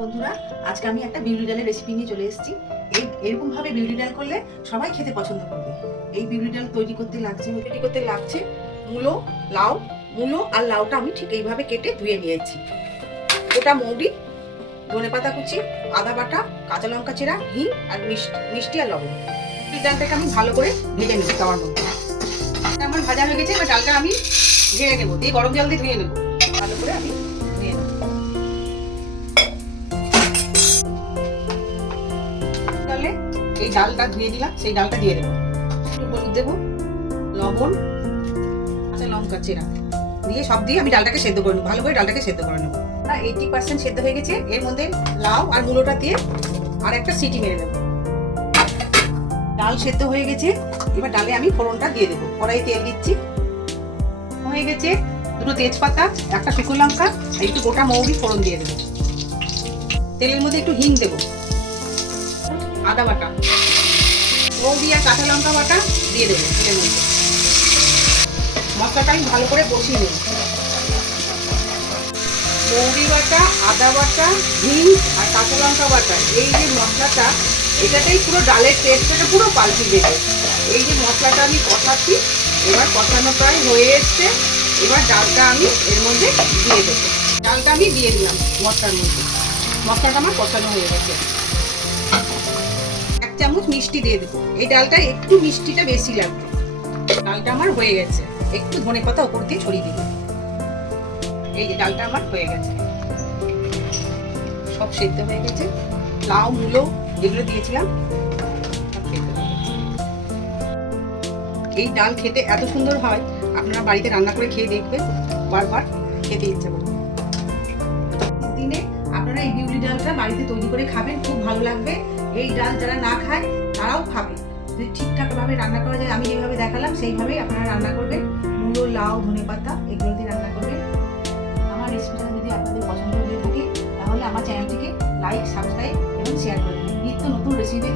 বন্ধুরা, আজকে আমি একটা বিউলি ডালের রেসিপি নিয়ে চলে এসেছি। এই এরকম ভাবে বিউলি ডাল করলে সবাই খেতে পছন্দ করবে। এই বিউলি ডাল তৈরি করতে লাগছে, তৈরি করতে লাগছে মূলো, লাউ, মূলো আর লাউটা আমি ঠিক এইভাবে কেটে ধুয়ে নিয়েছি। ওটা মৌরি, ধনে পাতা কুচি, আদা বাটা, কাঁচা লঙ্কা চেরা, হিং আর মিষ্টি মিষ্টি আর লবণ। এই ডালটাকে আমি ভালো করে ভেজে নেব তাওয়ার মধ্যে। আমার ভাজা হয়ে গেছে, এবার ডালটা আমি ঝেড়ে নেব, দিয়ে গরম জল দিয়ে ধুয়ে নেব। ভালো করে আমি এই ডালটা ধুয়ে দিলাম, সেই ডালটা দিয়ে দেবো। একটু হলুদ দেবো, লবণ, কাঁচা লঙ্কা চেরা। দিয়ে সব দিয়ে আমি ডালটাকে সেদ্ধ করে নেব, ভালো করে ডালটাকে সেদ্ধ করে নেব। না এইটি পার্সেন্ট সেদ্ধ হয়ে গেছে, এর মধ্যে লাউ আর মূলোটা দিয়ে আর একটা সিটি মেরে দেবো। ডাল সেদ্ধ হয়ে গেছে, এবার ডালে আমি ফোড়নটা দিয়ে দেবো। কড়াই তেল দিচ্ছি। হয়ে গেছে দুটো তেজপাতা, একটা শুকনো লঙ্কা একটু গোটা মৌরি ফোড়ন দিয়ে দেবো। তেলের মধ্যে একটু হিং দেবো। আদা বাটা। মৌরি আর কাঁচা লঙ্কা বাটা দিয়ে দেবো তেলের মধ্যে। মশলাটা আমি ভালো করে বসিয়ে নেব। মৌরি বাটা, আদা বাটা, হিং আর কাঁচা লঙ্কা বাটা, এই যে মশলাটা, এটাতেই পুরো ডালের টেস্টটা পুরো পাল্টে দেবে। এই যে মশলাটা আমি কষাচ্ছি, এবার কষানো প্রায় হয়ে এসছে, এবার ডালটা আমি এর মধ্যে দিয়ে দেবো। ডালটা আমি দিয়ে দিলাম মশলার মধ্যে। মশলাটা আমার কষানো হয়ে গেছে। চামচ মিষ্টি দিয়ে দেবো। এই ডালটা একটু মিষ্টিটা বেশি লাগবে। ডালটা আমার হয়ে গেছে। একটু ধনে পাতা ওপর দিয়ে ছড়িয়ে দিবি। এই যে ডালটা আমার হয়ে গেছে। সব সেদ্ধ হয়ে গেছে। লাউ, মূলো যেগুলো দিয়েছিলাম। এই ডাল খেতে এত সুন্দর হয়। আপনারা বাড়িতে রান্না করে খেয়ে দেখবেন। বারবার খেতে ইচ্ছা করবে। ডালটা বাড়িতে তৈরি করে খাবেন, খুব ভালো লাগবে। এই ডাল যারা না খায়, তারাও খাবে। যদি ঠিকঠাকভাবে রান্না করা যায়, আমি যেভাবে দেখালাম, সেইভাবেই আপনারা রান্না করবেন। মূলো, লাউ, ধনে পাতা এগুলো দিয়ে রান্না করবেন। আমার রেসিপিটা যদি আপনাদের পছন্দ হয়ে থাকে, তাহলে আমার চ্যানেলটিকে লাইক, সাবস্ক্রাইব এবং শেয়ার করে দেবেন নিত্য নতুন রেসিপি